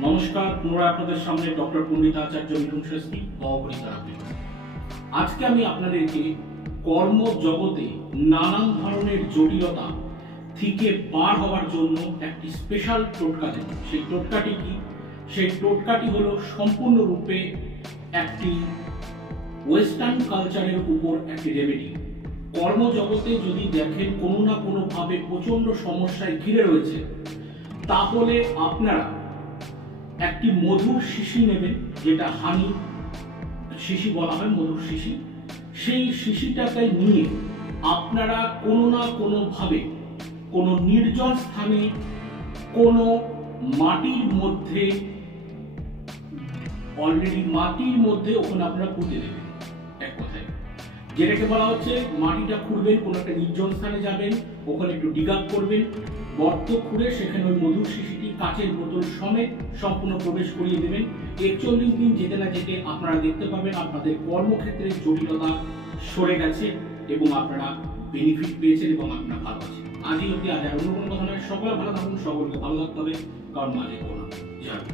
নমস্কার, পুনরায় আপনাদের সামনে ডক্টর পণ্ডিত আচার্য মিঠুন শাস্ত্রী, গহ্বরী থেরাপি। আজকে আমি আপনাদেরকে কর্মজগতে নানান ধরনের জটিলতা থেকে পার হওয়ার জন্য একটি স্পেশাল টোটকা দেব। সেই টোটকাটি কি? সেই টোটকাটি হলো সম্পূর্ণরূপে একটি ওয়েস্টার্ন কালচারের উপর একটি রেমেডি। কর্মজগতে যদি দেখেন কোনো না কোনোভাবে প্রচন্ড সমস্যায় ঘিরে রয়েছে, তাহলে আপনারা একটি মধুর শিশি নেবেন, যেটা হানি শিশি বলা হয়, মধুর শিশি। সেই শিশিটাকে নিয়ে আপনারা কোনো না কোনোভাবে কোনো নির্জন স্থানে কোনো মাটির মধ্যে ওখানে আপনারা পুঁতে দেবেন। এক কথায় যেটাকে বলা হচ্ছে, মাটিটা খুঁড়বেন, কোনো একটা নির্জন স্থানে যাবেন, ওখানে একটু ডিগ আপ করবেন, গর্ত খুঁড়ে সেখানে ওই মধুর শিশিটি কাচের বোতল সমেত সম্পূর্ণ প্রবেশ করিয়ে দেবেন। 41 দিন যেতে না যেতে আপনারা দেখতে পাবেন আপনাদের কর্মক্ষেত্রের জটিলতা সরে গেছে এবং আপনারা বেনিফিট পেয়েছেন এবং আপনারা ভালো আছেন। আজই অব্দি, আজ আর অন্য কোনো কথা নয়। সকলে ভালো থাকুন, সকলকে ভালো থাকতে হবে, কারণ মাঝে কোনো জয়।